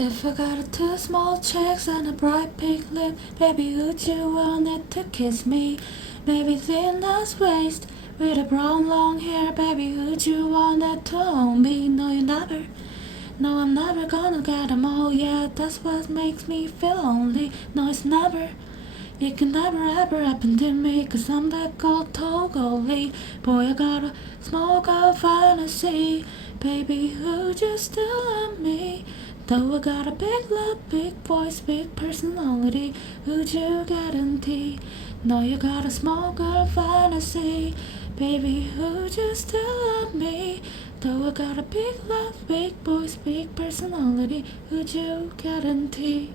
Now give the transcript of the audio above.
If I got a two small chicks and a bright pink lip, baby, would you want it to kiss me? Maybe thin as waist with a brown long hair, baby, would you want it to own me? No, you never. No, I'm never gonna get them all. Yeah, that's what makes me feel lonely. No, it's never. It can never ever happen to me, 'cause I'm that gold toe goalie. Boy, I got a small girl fantasy. Baby, would you still love me? Though I got a big love, big voice, big personality, would you guarantee? No, you got a small girl fantasy. Baby, would you still love me? Though I got a big love, big voice, big personality, would you guarantee?